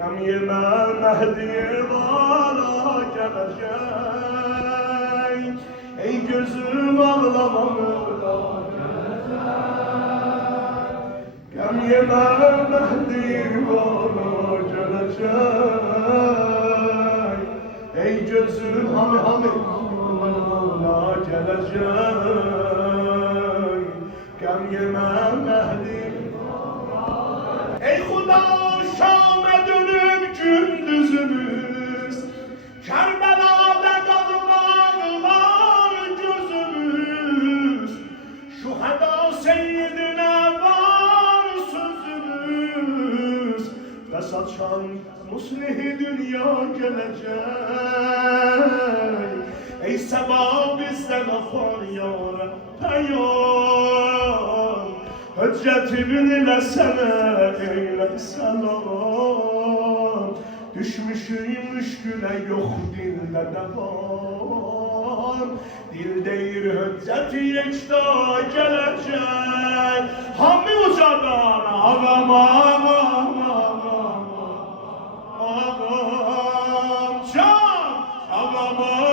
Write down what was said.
Kem yeme Mehdi'ye vara gelecek. Ey gözüm ağlamamı kem yeme Mehdi'ye vara gelecek. Ey gözüm hami vara gelecek. Kem yeme Mehdi'ye. Ey Huda Şam'a dönüp gündüzümüz, Kerbela'da kadınlar gözümüz, Şuhada seyyidine var sözümüz, ve saçan muslih-i dünya gelecek. Ey seba bizden afar yâre peyam, Hüccetimin ile sana eyle selam. Düşmüşüm müşküle yok dilde devam. Dil değil hücceti yekta gelecek. Hamdi ucadan ağam ağam ağam ağam can ağam ağam.